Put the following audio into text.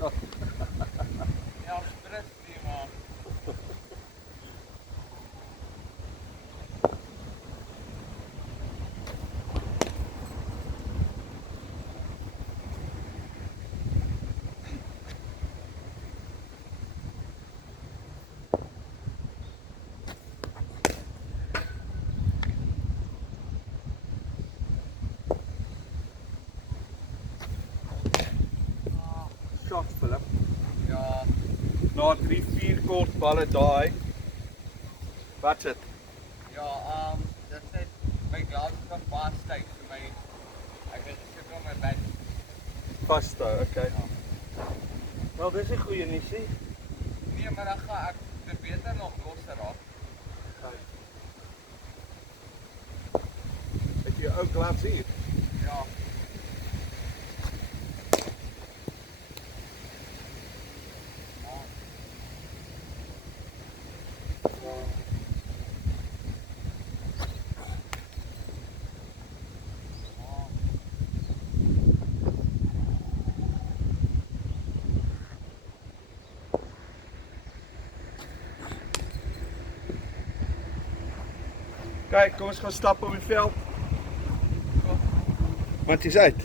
shot. Ja, sprits nie maar. Shot, Philip. Ja, Na 3-4 kort balle daai. Wat's dit? ja, dit net my gloves is nog baie styf vir my. Ek het gesit om my bed. Vaste, okay. Ja. Wel, dis 'n goeie nuusie. Nee, maar dan gaan ek dit beter nog losser raak. Het jy ou gloves hier? Ja. Kyk, kom ons gaan stap op die veld. Want jy's uit.